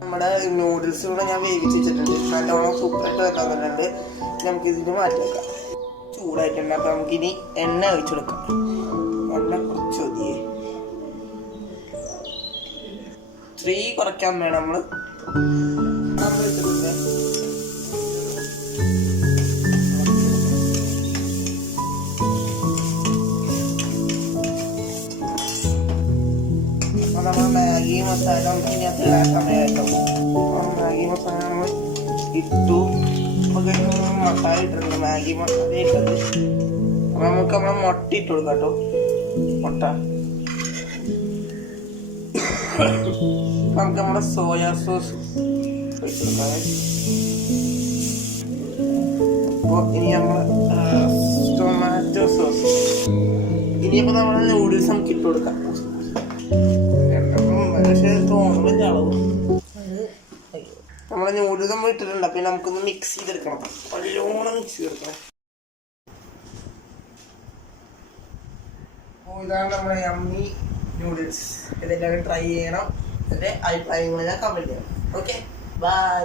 നമ്മുടെ നൂഡിൽസ് കൂടെ ഞാൻ വേവിച്ച് വെച്ചിട്ടുണ്ട്. നല്ലോണം സൂപ്പറായിട്ട് വന്നിട്ടുണ്ട്. നമുക്കിതിന് മാറ്റി വെക്കാം. ചൂടായിട്ടുണ്ട്. അപ്പം നമുക്കിനി എണ്ണ ഒഴിച്ചു കൊടുക്കാം. എണ്ണ കുറച്ച് മതിയേ. തീ കുറയ്ക്കാൻ വേണം നമ്മൾ ഇട്ടിട്ടുണ്ട്. നമ്മൾ മാഗി മസാല ഇതിനകത്ത് ഇടാൻ സമയമായിട്ടോ. മാഗി മസാല നമ്മൾ ഇട്ടു. മസാല ഇട്ടിട്ടുണ്ട്. മാഗി മസാല ഇട്ടത്. അപ്പം നമുക്ക് നമ്മളെ മുട്ട ഇട്ട് കൊടുക്കാം കേട്ടോ. മുട്ട നമുക്ക് നമ്മുടെ സോയാ സോസ് ഒഴിച്ചു കൊടുക്കാം. അപ്പോൾ ഇനി നമ്മൾ ടൊമാറ്റോ സോസ്. ഇനിയിപ്പോൾ നമ്മൾ നൂഡിൽസ് നമുക്ക് ഇട്ട് കൊടുക്കാം. നമ്മളെ നൂഡിൽസ് നമ്മൾ ഇട്ടിട്ടുണ്ട്. അപ്പം നമുക്കൊന്ന് മിക്സ് ചെയ്തെടുക്കണം. നല്ലോണം മിക്സ് ചെയ്തെടുക്കണം. അപ്പോൾ ഇതാണ് നമ്മുടെ യമ്മി നൂഡിൽസ്. ഇതെല്ലാവരും ട്രൈ ചെയ്യണം. എൻ്റെ അഭിപ്രായങ്ങൾ ഞാൻ കമൻറ്റ് ചെയ്യണം. Okay, by.